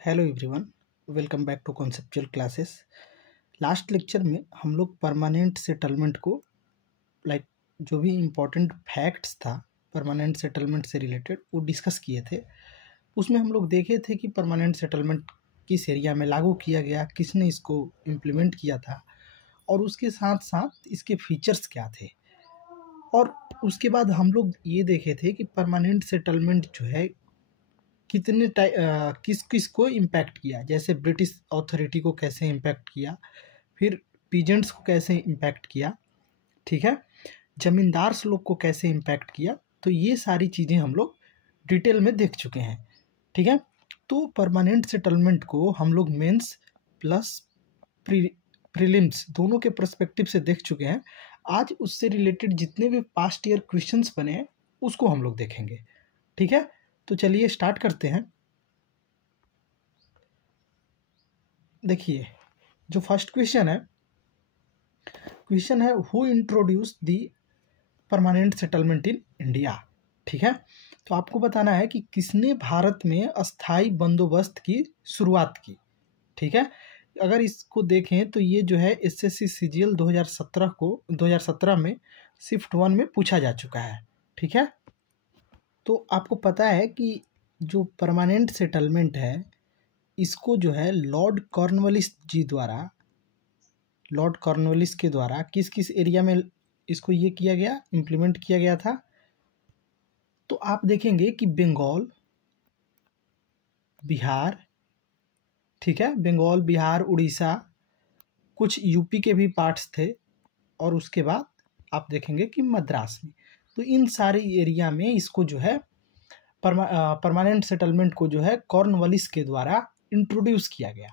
Hello everyone, welcome back to conceptual classes. Last lecture में हम लोग परमानेंट सेटलमेंट को जो भी इम्पोर्टेंट फैक्ट्स था परमानेंट सेटलमेंट से रिलेटेड वो डिस्कस किए थे। उसमें हम लोग देखे थे कि परमानेंट सेटलमेंट किस एरिया में लागू किया गया, किसने इसको इम्प्लीमेंट किया था और उसके साथ साथ इसके फीचर्स क्या थे। और उसके बाद हम लोग ये देखे थे कि परमानेंट सेटलमेंट जो है कितने किस किस को इम्पैक्ट किया, जैसे ब्रिटिश अथॉरिटी को कैसे इम्पैक्ट किया, फिर पीजेंट्स को कैसे इम्पैक्ट किया, ठीक है, जमींदार्स लोग को कैसे इम्पैक्ट किया। तो ये सारी चीज़ें हम लोग डिटेल में देख चुके हैं, ठीक है। तो परमानेंट सेटलमेंट को हम लोग मेंस प्लस प्रीलिम्स दोनों के पर्सपेक्टिव से देख चुके हैं। आज उससे रिलेटेड जितने भी पास्ट ईयर क्वेश्चंस बने हैं उसको हम लोग देखेंगे, ठीक है। तो चलिए स्टार्ट करते हैं। देखिए, जो फर्स्ट क्वेश्चन है who introduce the permanent settlement in India, ठीक है। तो आपको बताना है कि किसने भारत में अस्थाई बंदोबस्त की शुरुआत की, ठीक है। अगर इसको देखें तो ये जो है एसएससी सीजीएल 2017 में शिफ्ट 1 में पूछा जा चुका है, ठीक है। तो आपको पता है कि जो परमानेंट सेटलमेंट है इसको जो है लॉर्ड कॉर्नवालिस के द्वारा किस किस एरिया में इसको ये किया गया, इम्प्लीमेंट किया गया था। तो आप देखेंगे कि बंगाल, बिहार, ठीक है, बंगाल, बिहार, उड़ीसा, कुछ यूपी के भी पार्ट्स थे और उसके बाद आप देखेंगे कि मद्रास में। तो इन सारे एरिया में इसको जो है परमानेंट सेटलमेंट को जो है कॉर्नवालिस के द्वारा इंट्रोड्यूस किया गया,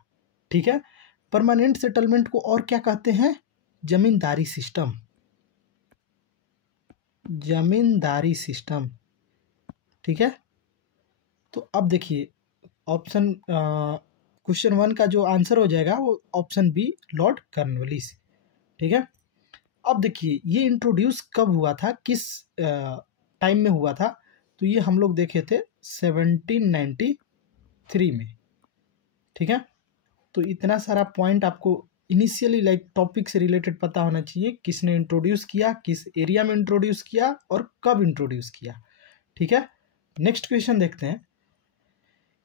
ठीक है। परमानेंट सेटलमेंट को और क्या कहते हैं? जमींदारी सिस्टम, ठीक है। तो अब देखिए ऑप्शन क्वेश्चन 1 का जो आंसर हो जाएगा वो ऑप्शन बी, लॉर्ड कॉर्नवालिस, ठीक है। अब देखिए ये इंट्रोड्यूस कब हुआ था, किस टाइम में हुआ था। तो ये हम लोग देखे थे 1793 में, ठीक है। तो इतना सारा पॉइंट आपको इनिशियली टॉपिक से रिलेटेड पता होना चाहिए, किसने इंट्रोड्यूस किया, किस एरिया में इंट्रोड्यूस किया और कब इंट्रोड्यूस किया, ठीक है। नेक्स्ट क्वेश्चन देखते हैं।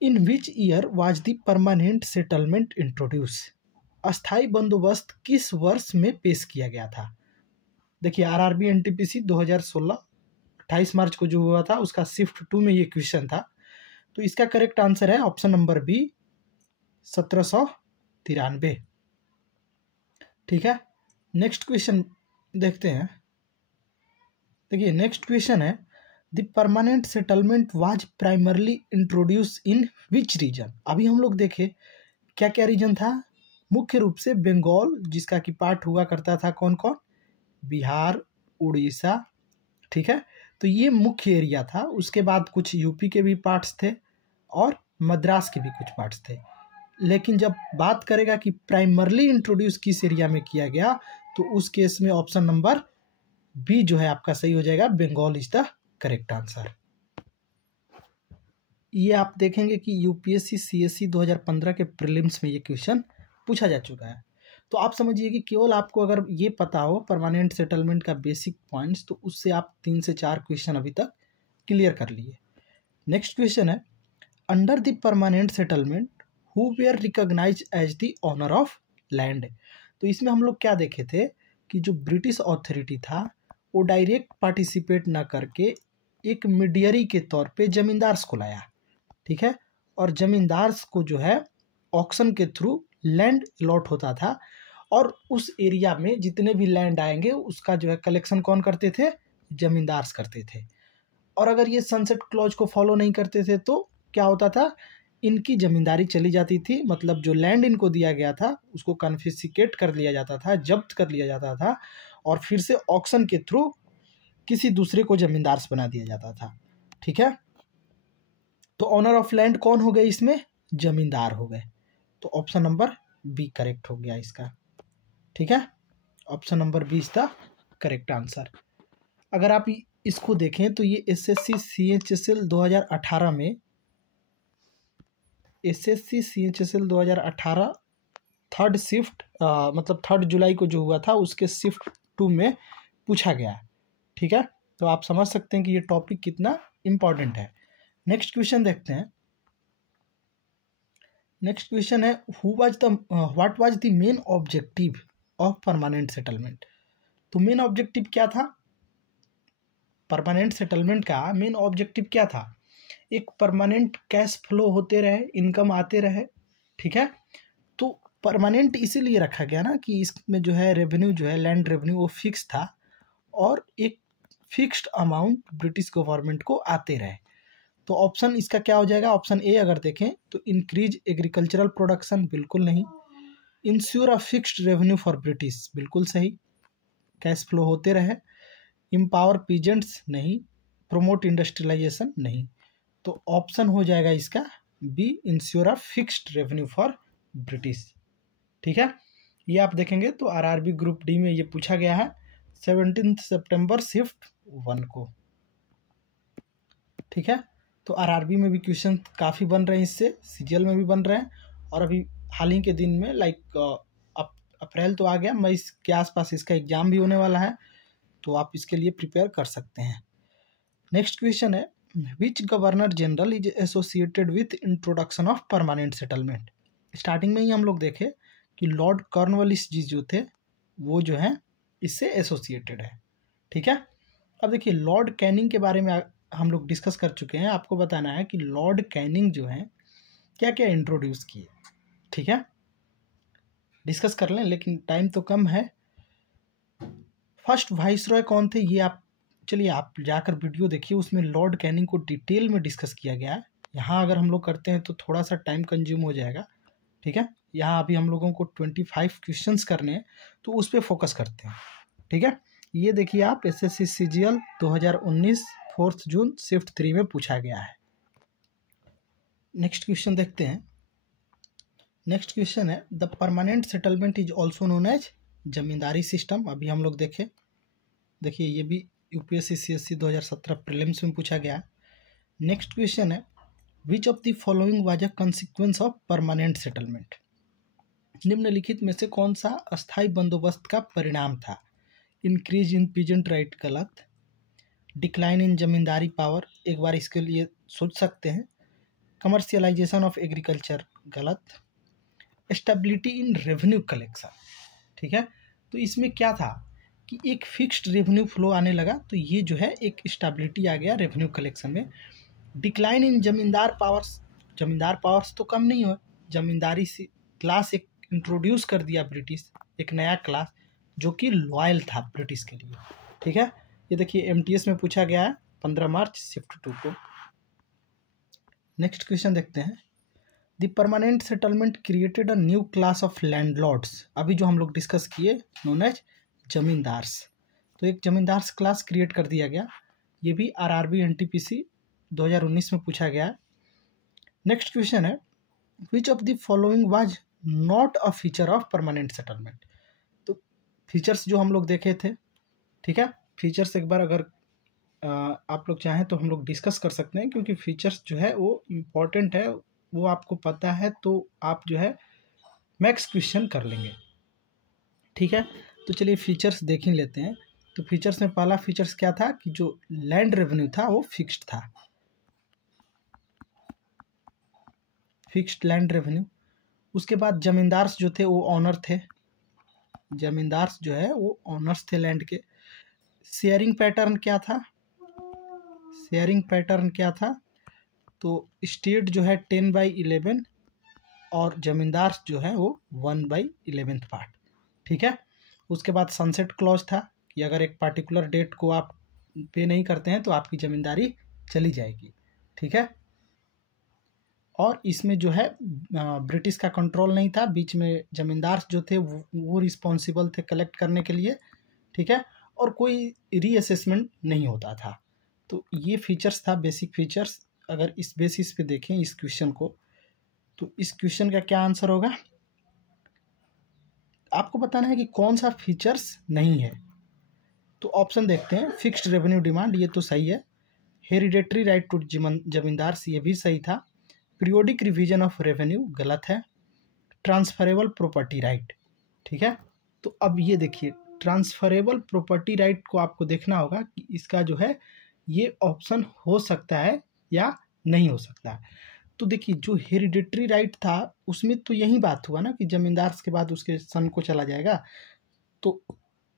In which year was the permanent settlement introduce? अस्थाई बंदोबस्त किस वर्ष में पेश किया गया था? देखिए आरआरबी एनटीपीसी 2016 28 मार्च को जो हुआ था उसका शिफ्ट 2 में ये क्वेश्चन था। तो इसका करेक्ट आंसर है ऑप्शन नंबर बी, 1793, ठीक है। नेक्स्ट क्वेश्चन देखते हैं। देखिए नेक्स्ट क्वेश्चन है the permanent settlement was primarily introduce in which region? अभी हम लोग देखे क्या क्या रीजन था। मुख्य रूप से बंगाल, जिसका की पार्ट हुआ करता था कौन कौन, बिहार, उड़ीसा, ठीक है। तो ये मुख्य एरिया था। उसके बाद कुछ यूपी के भी पार्ट्स थे और मद्रास के भी कुछ पार्ट्स थे। लेकिन जब बात करेगा कि प्राइमरली इंट्रोड्यूस किस एरिया में किया गया, तो उस केस में ऑप्शन नंबर बी जो है आपका सही हो जाएगा, Bengal is the correct answer. ये आप देखेंगे कि यूपीएससी सीएससी 2015 के प्रीलिम्स में ये क्वेश्चन पूछा जा चुका है। तो आप समझिए कि केवल आपको अगर ये पता हो परमानेंट सेटलमेंट का बेसिक पॉइंट्स, तो उससे आप 3 से 4 क्वेश्चन अभी तक क्लियर कर लिए। नेक्स्ट क्वेश्चन है under the permanent settlement who were recognise as the owner of land? तो इसमें हम लोग क्या देखे थे कि जो ब्रिटिश अथॉरिटी था वो डायरेक्ट पार्टिसिपेट ना करके एक मीडियरी के तौर पे जमींदार्स को लाया, ठीक है। और जमींदार्स को जो है ऑक्शन के थ्रू लैंड अलॉट होता था और उस एरिया में जितने भी लैंड आएंगे उसका जो है कलेक्शन कौन करते थे? जमींदार्स करते थे। और अगर ये सनसेट क्लॉज को फॉलो नहीं करते थे तो क्या होता था? इनकी जमींदारी चली जाती थी, मतलब जो लैंड इनको दिया गया था उसको कन्फिस्केट कर लिया जाता था, जब्त कर लिया जाता था और फिर से ऑक्शन के थ्रू किसी दूसरे को जमींदार्स बना दिया जाता था, ठीक है। तो ऑनर ऑफ लैंड कौन हो गए इसमें? जमींदार हो गए। तो ऑप्शन नंबर बी करेक्ट हो गया इसका, ठीक है। Option number B is the correct answer. अगर आप इसको देखें तो ये एसएससी सीएचएसएल 2018 में एसएससी सीएचएसएल 2018 थर्ड शिफ्ट मतलब 3 जुलाई को जो हुआ था उसके शिफ्ट 2 में पूछा गया है। ठीक है, तो आप समझ सकते हैं कि ये टॉपिक कितना इम्पॉर्टेंट है। नेक्स्ट क्वेश्चन देखते हैं। नेक्स्ट क्वेश्चन है what was the main objective of permanent settlement. तो मेन ऑब्जेक्टिव क्या था? परमानेंट सेटलमेंट का मेन ऑब्जेक्टिव क्या था? एक परमानेंट कैश फ्लो होते रहे, इनकम आते रहे। ठीक है, तो परमानेंट इसीलिए रखा गया ना कि इसमें जो है रेवेन्यू जो है लैंड रेवेन्यू वो फिक्स था और एक फिक्स्ड अमाउंट ब्रिटिश गवर्नमेंट को आते रहे। तो ऑप्शन इसका क्या हो जाएगा? ऑप्शन ए अगर देखें तो इंक्रीज एग्रीकल्चरल प्रोडक्शन, बिल्कुल नहीं। Ensure a fixed revenue for British, बिल्कुल सही, कैश फ्लो होते रहे। एम्पावर पीजेंट्स, नहीं। प्रमोट इंडस्ट्रियलाइजेशन, नहीं। तो ऑप्शन हो जाएगा इसका B, ensure a fixed revenue for British. ठीक है, ये आप देखेंगे तो आरआरबी ग्रुप डी में ये पूछा गया है 17 सितंबर शिफ्ट 1 को। ठीक है, तो आरआरबी में भी क्वेश्चन काफ़ी बन रहे हैं, इससे सीजीएल में भी बन रहे हैं। और अभी हाल ही के दिन में अप्रैल तो आ गया, मई के आसपास इसका एग्जाम भी होने वाला है, तो आप इसके लिए प्रिपेयर कर सकते हैं। नेक्स्ट क्वेश्चन है which governor general is associated with introduction of permanent settlement. Starting में ही हम लोग देखे कि लॉर्ड कॉर्नवालिस जी जो थे वो जो है इससे एसोसिएटेड है। ठीक है, अब देखिए लॉर्ड कैनिंग के बारे में हम लोग डिस्कस कर चुके हैं। आपको बताना है कि लॉर्ड कैनिंग जो है क्या क्या इंट्रोड्यूस किए। ठीक है, डिस्कस कर लें, लेकिन टाइम तो कम है। फर्स्ट वाइसरॉय कौन थे ये आप चलिए आप जाकर वीडियो देखिए, उसमें लॉर्ड कैनिंग को डिटेल में डिस्कस किया गया है। यहाँ अगर हम लोग करते हैं तो थोड़ा सा टाइम कंज्यूम हो जाएगा। ठीक है, यहाँ अभी हम लोगों को 25 क्वेश्चंस करने हैं, तो उस पर फोकस करते हैं। ठीक है, ये देखिए आप एसएससी सीजीएल 2019 4 जून शिफ्ट 3 में पूछा गया है। नेक्स्ट क्वेश्चन देखते हैं। नेक्स्ट क्वेश्चन है the permanent settlement is also known as zamindari system. अभी हम लोग देखिए ये भी यूपीएससी सीएससी 2017 प्रीलिम्स में पूछा गया। नेक्स्ट क्वेश्चन है which of the following was a consequence of permanent settlement. निम्नलिखित में से कौन सा अस्थायी बंदोबस्त का परिणाम था? इंक्रीज इन पीजेंट राइट, गलत। डिक्लाइन इन जमींदारी पावर, एक बार इसके लिए सोच सकते हैं। कमर्शियलाइजेशन ऑफ एग्रीकल्चर, गलत। Stability in revenue collection. ठीक है, तो इसमें क्या था कि एक फिक्स्ड रेवेन्यू फ्लो आने लगा, तो ये जो है एक स्टेबिलिटी आ गया रेवेन्यू कलेक्शन में। डिक्लाइन इन जमींदार पावर्स तो कम नहीं हुआ, जमींदारी से क्लास एक इंट्रोड्यूस कर दिया ब्रिटिश, एक नया क्लास जो कि लॉयल था ब्रिटिश के लिए। ठीक है, ये देखिए एमटीएस में पूछा गया है 15 मार्च शिफ्ट 2 को। नेक्स्ट क्वेश्चन देखते हैं the permanent settlement created a new class of landlords. अभी जो हम लोग डिस्कस किए नोन एज जमींदार्स, तो एक जमींदार्स क्लास क्रिएट कर दिया गया। ये भी आरआरबी एनटीपीसी 2019 में पूछा गया है। नेक्स्ट क्वेश्चन है which of the following was not a feature of permanent settlement. तो फीचर्स जो हम लोग देखे थे, ठीक है, फीचर्स एक बार अगर आप लोग चाहें तो हम लोग डिस्कस कर सकते हैं, क्योंकि फीचर्स जो है वो इम्पॉर्टेंट है, वो आपको पता है तो आप जो है मैक्स क्वेश्चन कर लेंगे। ठीक है, तो चलिए फीचर्स देख ही लेते हैं। तो फीचर्स में पहला फीचर्स क्या था कि जो लैंड रेवेन्यू था वो फिक्स्ड था, फिक्स्ड लैंड रेवेन्यू। उसके बाद जमींदार्स जो थे वो ऑनर थे, जमींदार्स जो है वो ऑनर्स थे लैंड के। शेयरिंग पैटर्न क्या था? शेयरिंग पैटर्न क्या था? तो स्टेट जो है 10/11 और जमींदार जो है वो 1/11 पार्ट। ठीक है, उसके बाद सनसेट क्लॉज था कि अगर एक पार्टिकुलर डेट को आप पे नहीं करते हैं तो आपकी जमींदारी चली जाएगी। ठीक है, और इसमें जो है ब्रिटिश का कंट्रोल नहीं था, बीच में जमींदार जो थे वो रिस्पॉन्सिबल थे कलेक्ट करने के लिए। ठीक है, और कोई रीअसेसमेंट नहीं होता था। तो ये फीचर्स था, बेसिक फीचर्स। अगर इस बेसिस पे देखें इस क्वेश्चन को, तो इस क्वेश्चन का क्या आंसर होगा? आपको बताना है कि कौन सा फीचर्स नहीं है। तो ऑप्शन देखते हैं। फिक्स्ड रेवेन्यू डिमांड, ये तो सही है। हेरिडेटरी राइट टू जमींदार, ये भी सही था। पीरियोडिक रिवीजन ऑफ रेवेन्यू गलत है। ट्रांसफरेबल प्रॉपर्टी राइट, ठीक है। तो अब ये देखिए ट्रांसफरेबल प्रॉपर्टी राइट को आपको देखना होगा कि इसका जो है ये ऑप्शन हो सकता है या नहीं हो सकता है। तो देखिए जो हेरिडिटरी राइट था उसमें तो यही बात हुआ ना कि जमींदार के बाद उसके सन को चला जाएगा, तो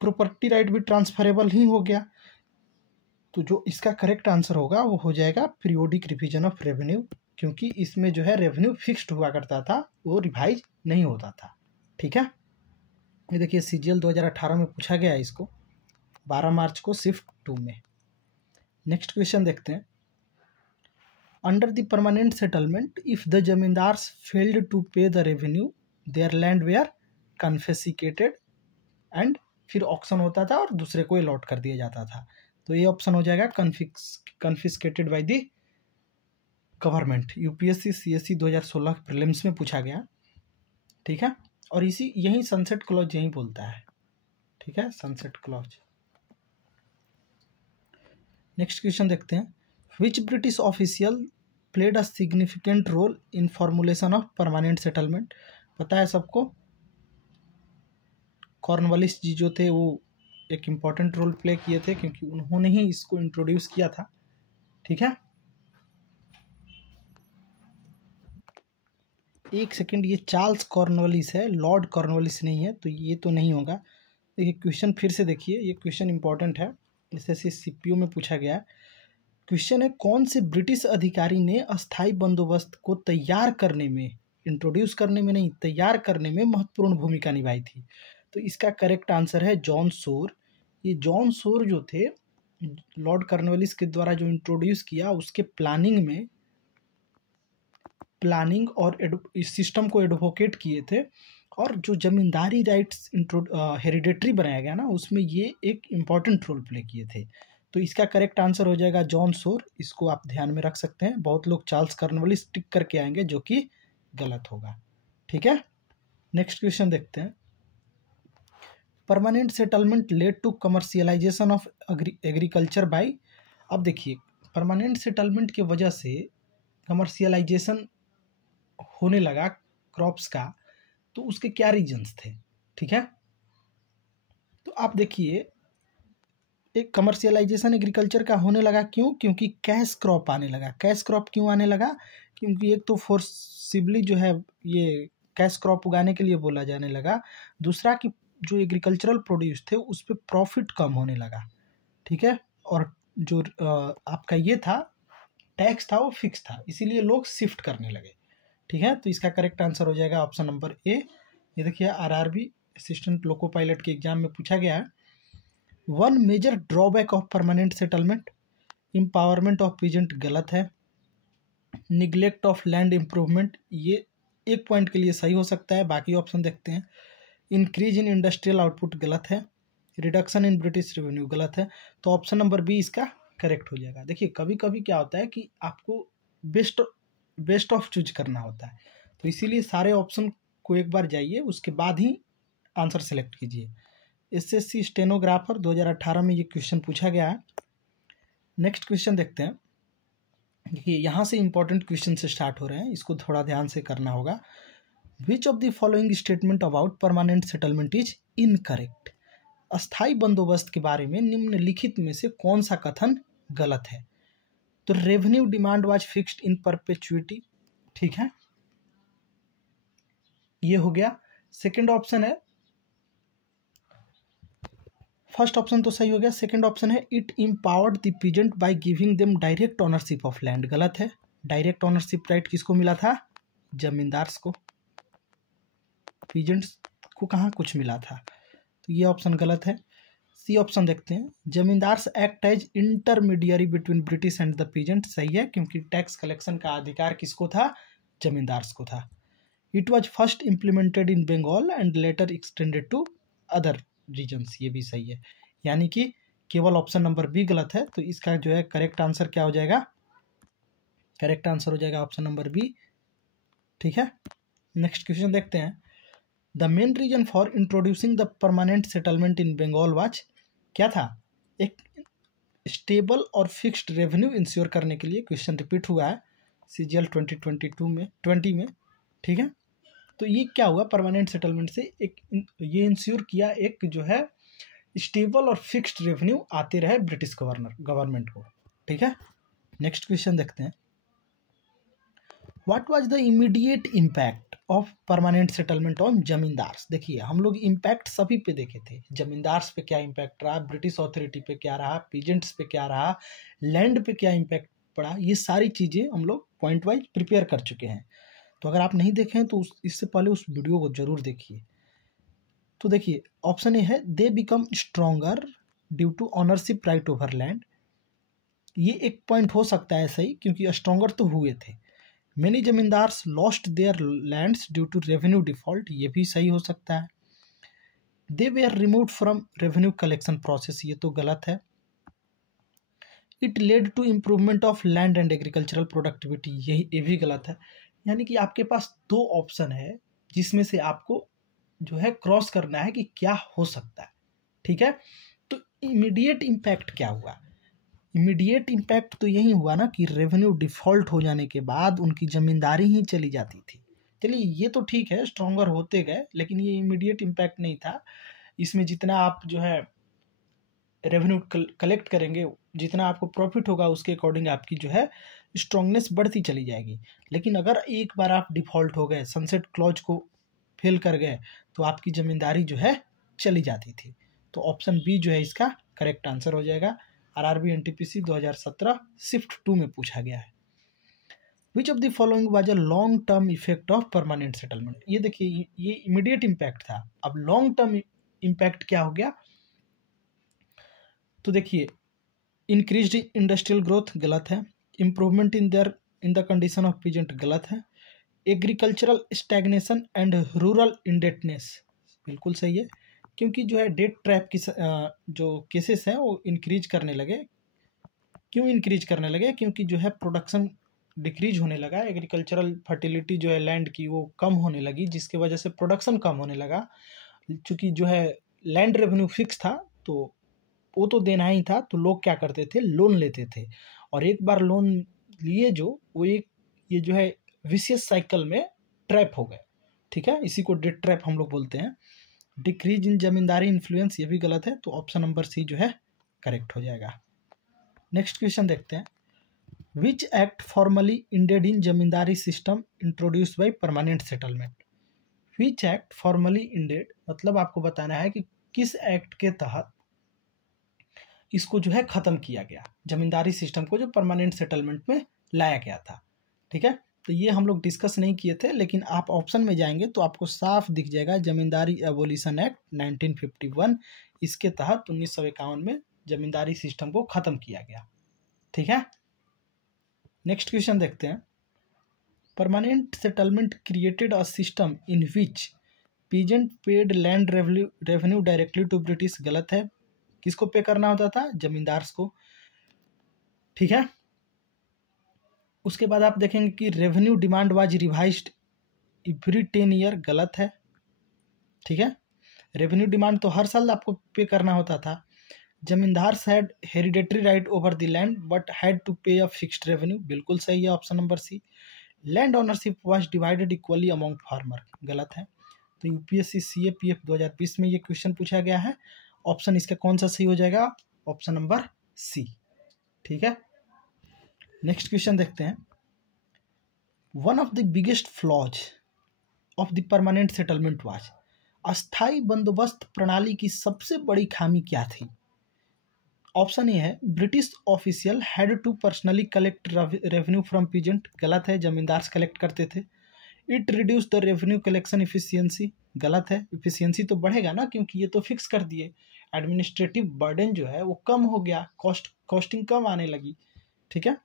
प्रॉपर्टी राइट भी ट्रांसफरेबल ही हो गया। तो जो इसका करेक्ट आंसर होगा वो हो जाएगा पीरियोडिक रिवीजन ऑफ रेवेन्यू, क्योंकि इसमें जो है रेवेन्यू फिक्स्ड हुआ करता था, वो रिवाइज नहीं होता था, ठीक है। ये देखिए CGL 2018 में पूछा गया है इसको, 12 मार्च को शिफ्ट 2 में। नेक्स्ट क्वेश्चन देखते हैं। Under the permanent settlement if the zamindars failed to pay the revenue their land were confiscated and फिर ऑक्शन होता था और दूसरे को अलॉट कर दिया जाता था। तो ये ऑप्शन हो जाएगा confiscated by the government. UPSC CSE 2016 prelims में पूछा गया, ठीक है। और इसी यही सनसेट क्लॉज यही बोलता है, ठीक है, सनसेट क्लॉज। नेक्स्ट क्वेश्चन देखते हैं। Which British official played a significant role in formulation of permanent settlement. पता है सबको, कॉर्नवालिस जी जो थे वो एक इम्पॉर्टेंट रोल प्ले किए थे, क्योंकि उन्होंने ही इसको इंट्रोड्यूस किया था, ठीक है। एक सेकंड, ये चार्ल्स कॉर्नवालिस है, लॉर्ड कॉर्नवालिस नहीं है, तो ये तो नहीं होगा। देखिए क्वेश्चन फिर से देखिए, ये क्वेश्चन इंपॉर्टेंट है, जैसे CPO में पूछा गया है। क्वेश्चन है कौन से ब्रिटिश अधिकारी ने अस्थाई बंदोबस्त को तैयार करने में, इंट्रोड्यूस करने में नहीं, तैयार करने में महत्वपूर्ण भूमिका निभाई थी। तो इसका करेक्ट आंसर है जॉन सोर। ये जॉन सोर जो थे, लॉर्ड कॉर्नवालिस के द्वारा जो इंट्रोड्यूस किया, उसके प्लानिंग और इस सिस्टम को एडवोकेट किए थे। और जो जमींदारी राइट्स हेरिडेटरी बनाया गया ना, उसमें ये एक इम्पॉर्टेंट रोल प्ले किए थे। तो इसका करेक्ट आंसर हो जाएगा जॉन सोर। इसको आप ध्यान में रख सकते हैं। बहुत लोग चार्ल्स कॉर्नवालिस टिक करके आएंगे, जो कि गलत होगा, ठीक है। नेक्स्ट क्वेश्चन देखते हैं। Permanent settlement led to commercialisation of agriculture by. अब देखिए परमानेंट सेटलमेंट की वजह से कमर्शियलाइजेशन होने लगा क्रॉप्स का, तो उसके क्या रीजंस थे, ठीक है। तो आप देखिए एक कमर्शियलाइजेशन एग्रीकल्चर का होने लगा, क्यों? क्योंकि कैश क्रॉप आने लगा। कैश क्रॉप क्यों आने लगा? क्योंकि एक तो फोर्सिबली जो है ये कैश क्रॉप उगाने के लिए बोला जाने लगा, दूसरा कि जो एग्रीकल्चरल प्रोड्यूस थे उस पर प्रॉफिट कम होने लगा, ठीक है। और जो आपका ये था टैक्स था वो फिक्स था, इसीलिए लोग शिफ्ट करने लगे, ठीक है। तो इसका करेक्ट आंसर हो जाएगा ऑप्शन नंबर ए। ये देखिए RRB असिस्टेंट लोको पायलट के एग्जाम में पूछा गया है। One major drawback of permanent settlement, empowerment of peasant गलत है। निग्लेक्ट ऑफ लैंड इम्प्रूवमेंट, ये एक पॉइंट के लिए सही हो सकता है, बाकी ऑप्शन देखते हैं। इंक्रीज इन इंडस्ट्रियल आउटपुट गलत है। रिडक्शन इन ब्रिटिश रेवेन्यू गलत है। तो ऑप्शन नंबर बी इसका करेक्ट हो जाएगा। देखिए कभी कभी क्या होता है कि आपको बेस्ट ऑफ चूज करना होता है, तो इसीलिए सारे ऑप्शन को एक बार जाइए, उसके बाद ही आंसर सेलेक्ट कीजिए। SSC स्टेनोग्राफर 2018 में ये क्वेश्चन पूछा गया है। नेक्स्ट क्वेश्चन देखते हैं। देखिए यहाँ से इंपॉर्टेंट क्वेश्चन से स्टार्ट हो रहे हैं, इसको थोड़ा ध्यान से करना होगा। विच of the following statement about permanent settlement is incorrect. अस्थाई बंदोबस्त के बारे में निम्नलिखित में से कौन सा कथन गलत है? तो revenue demand was fixed in perpetuity, ठीक है, ये हो गया। सेकंड ऑप्शन है, फर्स्ट ऑप्शन तो सही हो गया। सेकंड ऑप्शन है it empowered the peasant by giving them direct ownership of land, गलत है। डायरेक्ट ऑनरशिप राइट किसको मिला था? जमींदार्स को, पीजेंट्स को कहाँ कुछ मिला था, तो ये ऑप्शन गलत है। सी ऑप्शन देखते हैं। Zamindars act as intermediary between British and the peasant, सही है, क्योंकि टैक्स कलेक्शन का अधिकार किसको था? जमींदार्स को था। It was first implemented in Bengal and later extended to other regions, ये भी सही है। यानी कि केवल ऑप्शन नंबर बी गलत है। तो इसका जो है करेक्ट आंसर क्या हो जाएगा? करेक्ट आंसर हो जाएगा ऑप्शन नंबर बी, ठीक है। नेक्स्ट क्वेश्चन देखते हैं। The main reason for introducing the permanent settlement in Bengal was, क्या था? एक स्टेबल और फिक्स्ड रेवेन्यू इंश्योर करने के लिए, क्वेश्चन रिपीट हुआ है। CGL 2020 में, ठीक है। तो ये क्या हुआ, परमानेंट सेटलमेंट से एक ये इंश्योर किया एक जो है स्टेबल और फिक्स्ड रेवेन्यू आते रहे ब्रिटिश गवर्नमेंट को, ठीक है। नेक्स्ट क्वेश्चन देखते हैं, what was the immediate impact of permanent settlement on zamindars. देखिए हम लोग इम्पैक्ट सभी पे देखे थे, जमींदार्स पे क्या इम्पैक्ट रहा, ब्रिटिश अथॉरिटी पे क्या रहा, पीजेंट्स पे क्या रहा, लैंड पे क्या इम्पैक्ट पड़ा, ये सारी चीज़ें हम लोग पॉइंट वाइज प्रिपेयर कर चुके हैं। तो अगर आप नहीं देखें तो इससे पहले उस वीडियो को जरूर देखिए। तो देखिए ऑप्शन ए है, they become stronger due to ownership right over land. ये एक पॉइंट हो सकता है सही, क्योंकि स्ट्रॉन्गर तो हुए थे। Many zamindars lost their lands due to revenue default, ये भी सही हो सकता है। They were removed from revenue collection process, ये तो गलत है। It led to improvement of land and agricultural productivity, ये भी गलत है। यानी कि आपके पास दो ऑप्शन है जिसमें से आपको जो है क्रॉस करना है कि क्या हो सकता है, ठीक है। तो इमीडिएट इम्पैक्ट क्या हुआ, इमीडिएट इम्पैक्ट तो यही हुआ ना कि रेवेन्यू डिफॉल्ट हो जाने के बाद उनकी ज़मींदारी ही चली जाती थी। चलिए ये तो ठीक है, स्ट्रॉन्गर होते गए, लेकिन ये इमीडिएट इम्पैक्ट नहीं था। इसमें जितना आप जो है रेवेन्यू कलेक्ट करेंगे, जितना आपको प्रॉफिट होगा, उसके अकॉर्डिंग आपकी जो है स्ट्रॉन्गनेस बढ़ती चली जाएगी। लेकिन अगर एक बार आप डिफॉल्ट हो गए, सनसेट क्लॉज को फेल कर गए, तो आपकी ज़मींदारी जो है चली जाती थी। तो ऑप्शन बी जो है इसका करेक्ट आंसर हो जाएगा। RRB NTPC 2017 शिफ्ट 2 में पूछा गया है। Which of the following was a long term effect of permanent settlement. ये देखिए ये इमीडिएट इम्पैक्ट था, अब लॉन्ग टर्म इम्पैक्ट क्या हो गया। तो देखिए इंक्रीज्ड इंडस्ट्रियल ग्रोथ गलत है, improvement in the condition of peasant गलत है, agricultural stagnation and rural indebtedness बिल्कुल सही है, क्योंकि जो है डेट ट्रैप की जो केसेस हैं वो इंक्रीज करने लगे। क्यों इंक्रीज करने लगे, क्योंकि जो है प्रोडक्शन डिक्रीज होने लगा, एग्रीकल्चरल फर्टिलिटी जो है लैंड की वो कम होने लगी, जिसकी वजह से प्रोडक्शन कम होने लगा। चूँकि जो है लैंड रेवेन्यू फिक्स था तो वो तो देना ही था, तो लोग क्या करते थे, लोन लेते थे, और एक बार लोन लिए जो वो एक ये जो है विशियस साइकिल में ट्रैप हो गए, ठीक है। इसी को डेट ट्रैप हम लोग बोलते हैं। डिक्रीज इन जमींदारी इन्फ्लुएंस, ये भी गलत है, तो ऑप्शन नंबर सी जो है करेक्ट हो जाएगा। नेक्स्ट क्वेश्चन देखते हैं, which act formally ended in zamindari system introduced by permanent settlement. Which act formally ended मतलब आपको बताना है कि किस एक्ट के तहत इसको जो है ख़त्म किया गया, जमींदारी सिस्टम को जो परमानेंट सेटलमेंट में लाया गया था, ठीक है। तो ये हम लोग डिस्कस नहीं किए थे, लेकिन आप ऑप्शन में जाएंगे तो आपको साफ दिख जाएगा, जमींदारी एबोलिशन एक्ट 1951, इसके तहत 1951 में जमींदारी सिस्टम को ख़त्म किया गया, ठीक है। नेक्स्ट क्वेश्चन देखते हैं, permanent settlement created a system in which peasant paid land revenue directly to British, गलत है। किसको पे करना होता था, जमींदार्स को, ठीक है। उसके बाद आप देखेंगे कि revenue demand was revised every 10 year, गलत है, ठीक है। रेवेन्यू डिमांड तो हर साल आपको पे करना होता था। Zamindars had hereditary right over the land but had to pay a fixed revenue, बिल्कुल सही है, option number C. Land ownership was divided equally among farmer, गलत है। तो यूपीएससी CAPF 2020 में ये क्वेश्चन पूछा गया है, ऑप्शन इसका कौन सा सही हो जाएगा, ऑप्शन नंबर सी, ठीक है। नेक्स्ट क्वेश्चन देखते हैं, one of the biggest flaws of the permanent settlement was, अस्थाई बंदोबस्त प्रणाली की सबसे बड़ी खामी क्या थी। ऑप्शन ए है, British official had to personally collect revenue from peasant, गलत है, जमींदार कलेक्ट करते थे। It reduce the revenue collection efficiency, गलत है, इफिशियंसी तो बढ़ेगा ना, क्योंकि ये तो फिक्स कर दिए। एडमिनिस्ट्रेटिव बर्डन जो है वो कम हो गया, कॉस्टिंग कम आने लगी, ठीक है।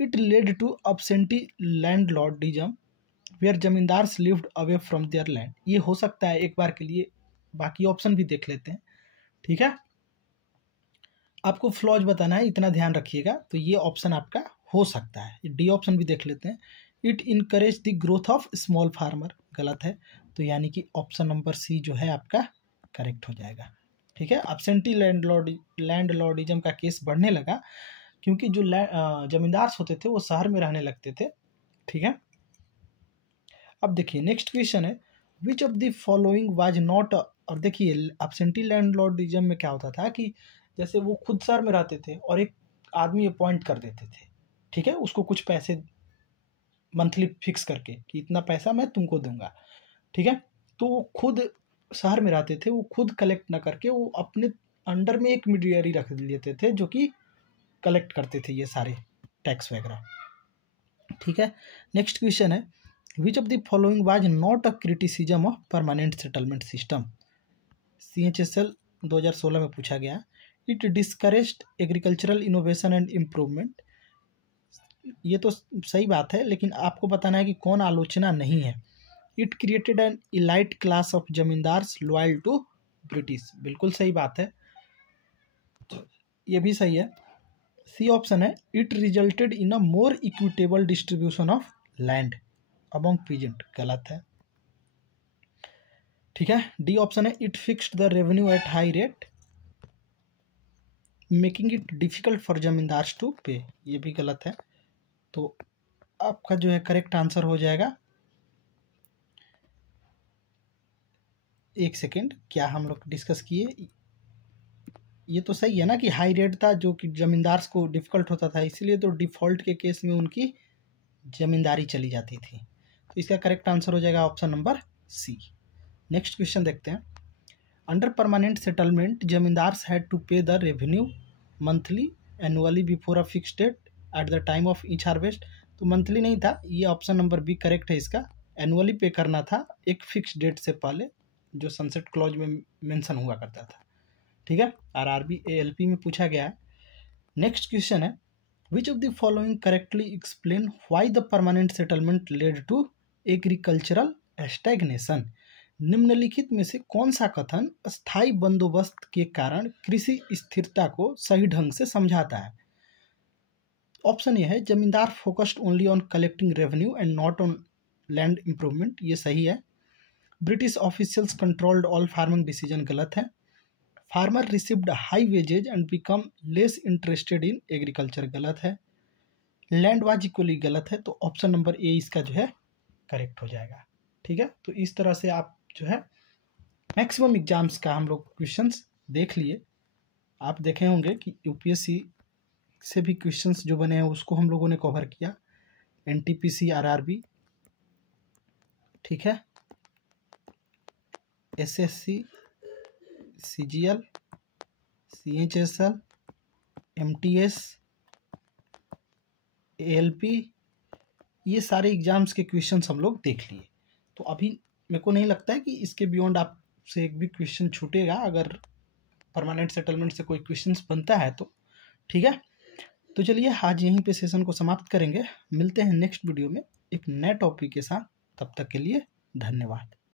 It led to absentee landlordism where zamindars lived away from their land, ये हो सकता है एक बार के लिए, बाकी ऑप्शन भी देख लेते हैं, ठीक है। आपको फ्लॉज बताना है, इतना ध्यान रखिएगा, तो ये ऑप्शन आपका हो सकता है। डी ऑप्शन भी देख लेते हैं, it encourage the growth of small farmer, गलत है, तो यानी कि ऑप्शन नंबर सी जो है आपका करेक्ट हो जाएगा, ठीक है। अब्सेंटी लैंडलॉर्डिज्म का केस बढ़ने लगा, क्योंकि जो जमींदार होते थे वो शहर में रहने लगते थे, ठीक है। अब देखिए नेक्स्ट क्वेश्चन है, which of the following was not. अब देखिए एब्सेंटी लैंडलॉर्डिज्म में क्या होता था कि जैसे वो खुद शहर में रहते थे और एक आदमी अपॉइंट कर देते थे, ठीक है, उसको कुछ पैसे मंथली फिक्स करके कि इतना पैसा मैं तुमको दूंगा, ठीक है। तो वो खुद शहर में रहते थे, वो खुद कलेक्ट ना करके वो अपने अंडर में एक मीडियरी रख लेते थे जो कि कलेक्ट करते थे ये सारे टैक्स वगैरह, ठीक है। नेक्स्ट क्वेश्चन है, which of the following was not a criticism of permanent settlement system. CHSL 2016 में पूछा गया, it discouraged agricultural innovation and improvement. ये तो सही बात है, लेकिन आपको बताना है कि कौन आलोचना नहीं है। It created an elite class of zamindars loyal to British, बिल्कुल सही बात है, ये भी सही है। सी ऑप्शन है, it resulted in a more equitable distribution of land among peasant, गलत है, ठीक है। डी ऑप्शन है, it fixed the revenue at high rate making it difficult for zamindars to pay, ये भी गलत है। तो आपका जो है करेक्ट आंसर हो जाएगा, एक सेकेंड, क्या हम लोग डिस्कस किए, ये तो सही है ना कि हाई रेट था जो कि जमींदार्स को डिफिकल्ट होता था, इसीलिए तो डिफ़ॉल्ट के केस में उनकी जमींदारी चली जाती थी। तो इसका करेक्ट आंसर हो जाएगा option number C. Next question देखते हैं, under permanent settlement zamindars had to pay the revenue monthly annually before a fix date at the time of each harvest. तो मंथली नहीं था, ये ऑप्शन नंबर बी करेक्ट है इसका, एनुअली पे करना था एक फिक्स डेट से पहले, जो सनसेट क्लॉज में मेंशन हुआ करता था, ठीक है। RRB ALP में पूछा गया है। नेक्स्ट क्वेश्चन है, which of the following correctly explain why the permanent settlement led to agricultural stagnation. निम्नलिखित में से कौन सा कथन स्थायी बंदोबस्त के कारण कृषि स्थिरता को सही ढंग से समझाता है। ऑप्शन ये है, zamindar focused only on collecting revenue and not on land improvement, ये सही है। British officials controlled all farming decision, गलत है। Farmer received high wages and become less interested in agriculture, गलत है। लैंड वाज इक्वली, गलत है। तो ऑप्शन नंबर ए इसका जो है करेक्ट हो जाएगा, ठीक है। तो इस तरह से आप जो है मैक्सिमम एग्जाम्स का हम लोग क्वेश्चंस देख लिए। आप देखे होंगे कि UPSC से भी क्वेश्चंस जो बने हैं उसको हम लोगों ने कवर किया, NTPC RRB, ठीक है, SSC CGL CHSL MTS ALP, ये सारे एग्जाम्स के क्वेश्चंस हम लोग देख लिए। तो अभी मेरे को नहीं लगता है कि इसके बियॉन्ड आपसे एक भी क्वेश्चन छूटेगा, अगर परमानेंट सेटलमेंट से कोई क्वेश्चंस बनता है तो, ठीक है। तो चलिए आज यहीं पे सेशन को समाप्त करेंगे, मिलते हैं नेक्स्ट वीडियो में एक नए टॉपिक के साथ, तब तक के लिए धन्यवाद।